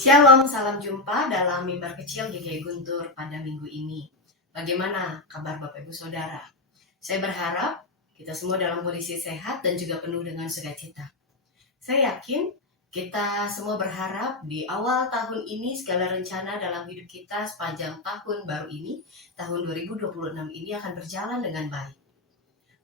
Shalom, salam jumpa dalam mimbar kecil GKI Guntur pada minggu ini. Bagaimana kabar Bapak Ibu Saudara? Saya berharap kita semua dalam kondisi sehat dan juga penuh dengan sukacita. Saya yakin kita semua berharap di awal tahun ini segala rencana dalam hidup kita sepanjang tahun baru ini, tahun 2026 ini akan berjalan dengan baik.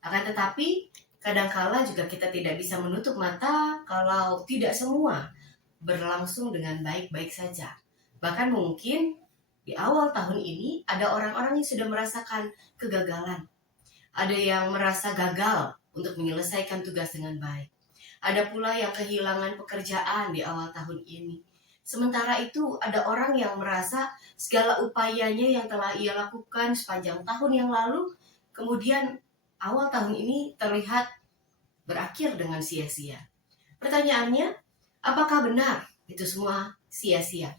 Akan tetapi, kadangkala juga kita tidak bisa menutup mata kalau tidak semua berlangsung dengan baik-baik saja. Bahkan mungkin di awal tahun ini ada orang-orang yang sudah merasakan kegagalan. Ada yang merasa gagal untuk menyelesaikan tugas dengan baik. Ada pula yang kehilangan pekerjaan di awal tahun ini. Sementara itu ada orang yang merasa segala upayanya yang telah ia lakukan sepanjang tahun yang lalu, kemudian awal tahun ini terlihat berakhir dengan sia-sia. Pertanyaannya, apakah benar itu semua sia-sia?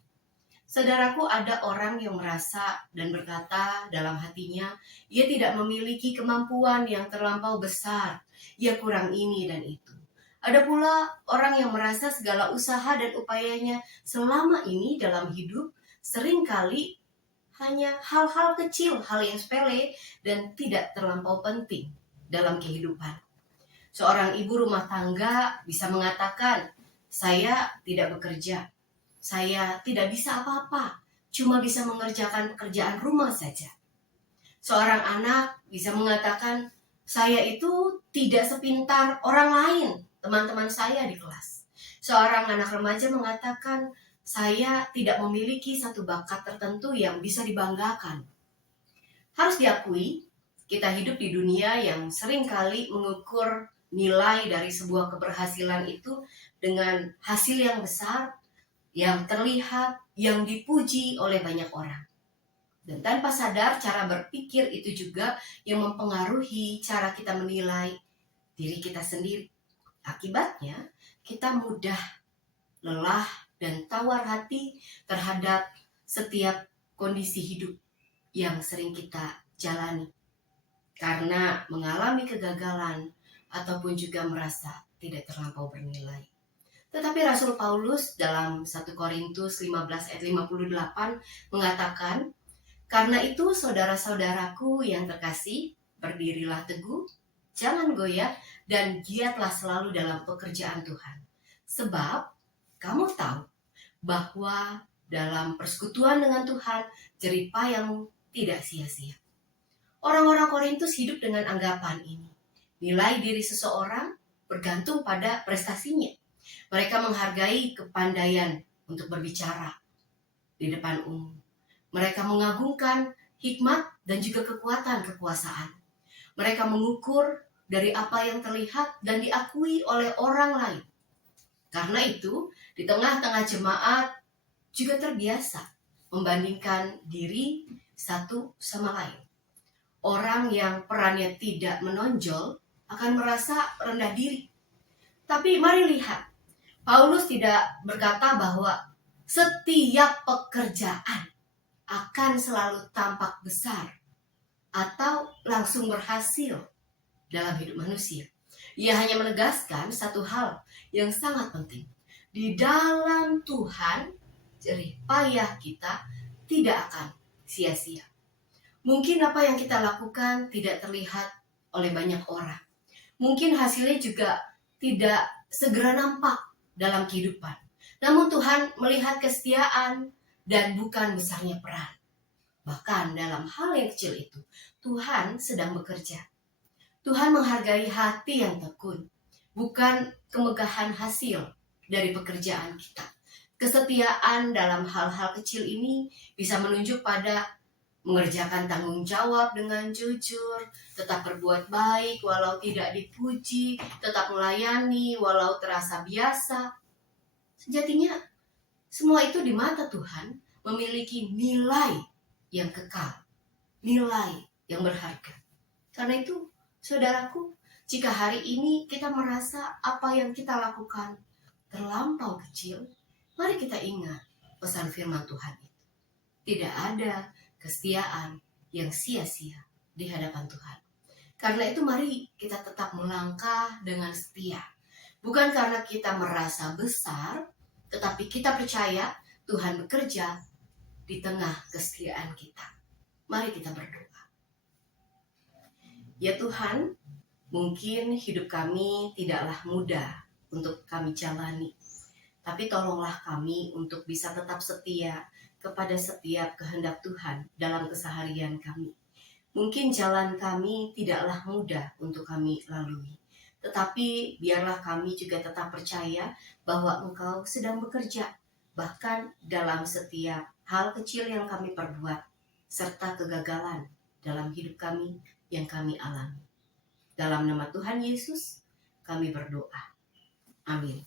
Saudaraku, ada orang yang merasa dan berkata dalam hatinya, ia tidak memiliki kemampuan yang terlampau besar, ia kurang ini dan itu. Ada pula orang yang merasa segala usaha dan upayanya selama ini dalam hidup seringkali hanya hal-hal kecil, hal yang sepele dan tidak terlampau penting dalam kehidupan. Seorang ibu rumah tangga bisa mengatakan, saya tidak bekerja, saya tidak bisa apa-apa, cuma bisa mengerjakan pekerjaan rumah saja. Seorang anak bisa mengatakan, saya itu tidak sepintar orang lain, teman-teman saya di kelas. Seorang anak remaja mengatakan, saya tidak memiliki satu bakat tertentu yang bisa dibanggakan. Harus diakui, kita hidup di dunia yang seringkali mengukur nilai dari sebuah keberhasilan itu dengan hasil yang besar, yang terlihat, yang dipuji oleh banyak orang. Dan tanpa sadar, cara berpikir itu juga yang mempengaruhi cara kita menilai diri kita sendiri. Akibatnya, kita mudah lelah dan tawar hati terhadap setiap kondisi hidup yang sering kita jalani. Karena mengalami kegagalan ataupun juga merasa tidak terlampau bernilai. Tetapi Rasul Paulus dalam 1 Korintus 15 ayat 58 mengatakan, karena itu saudara-saudaraku yang terkasih, berdirilah teguh, jangan goyah, dan giatlah selalu dalam pekerjaan Tuhan. Sebab kamu tahu bahwa dalam persekutuan dengan Tuhan, jerih payahmu tidak sia-sia. Orang-orang Korintus hidup dengan anggapan ini. Nilai diri seseorang bergantung pada prestasinya. Mereka menghargai kepandaian untuk berbicara di depan umum. Mereka mengagungkan hikmat dan juga kekuatan kekuasaan. Mereka mengukur dari apa yang terlihat dan diakui oleh orang lain. Karena itu, di tengah-tengah jemaat juga terbiasa membandingkan diri satu sama lain. Orang yang perannya tidak menonjol akan merasa rendah diri. Tapi mari lihat, Paulus tidak berkata bahwa setiap pekerjaan akan selalu tampak besar atau langsung berhasil dalam hidup manusia. Ia hanya menegaskan satu hal yang sangat penting. Di dalam Tuhan, jerih payah kita tidak akan sia-sia. Mungkin apa yang kita lakukan tidak terlihat oleh banyak orang. Mungkin hasilnya juga tidak segera nampak dalam kehidupan. Namun Tuhan melihat kesetiaan dan bukan besarnya peran. Bahkan dalam hal yang kecil itu, Tuhan sedang bekerja. Tuhan menghargai hati yang tekun, bukan kemegahan hasil dari pekerjaan kita. Kesetiaan dalam hal-hal kecil ini bisa menunjuk pada mengerjakan tanggung jawab dengan jujur, tetap berbuat baik walau tidak dipuji, tetap melayani walau terasa biasa. Sejatinya, semua itu di mata Tuhan memiliki nilai yang kekal, nilai yang berharga. Karena itu, saudaraku, jika hari ini kita merasa apa yang kita lakukan terlampau kecil, mari kita ingat pesan firman Tuhan itu. Tidak ada kesetiaan yang sia-sia di hadapan Tuhan. Karena itu mari kita tetap melangkah dengan setia. Bukan karena kita merasa besar, tetapi kita percaya Tuhan bekerja di tengah kesetiaan kita. Mari kita berdoa. Ya Tuhan, mungkin hidup kami tidaklah mudah untuk kami jalani, tapi tolonglah kami untuk bisa tetap setia kepada setiap kehendak Tuhan dalam keseharian kami. Mungkin jalan kami tidaklah mudah untuk kami lalui, tetapi biarlah kami juga tetap percaya bahwa Engkau sedang bekerja, bahkan dalam setiap hal kecil yang kami perbuat, serta kegagalan dalam hidup kami yang kami alami. Dalam nama Tuhan Yesus, kami berdoa. Amin.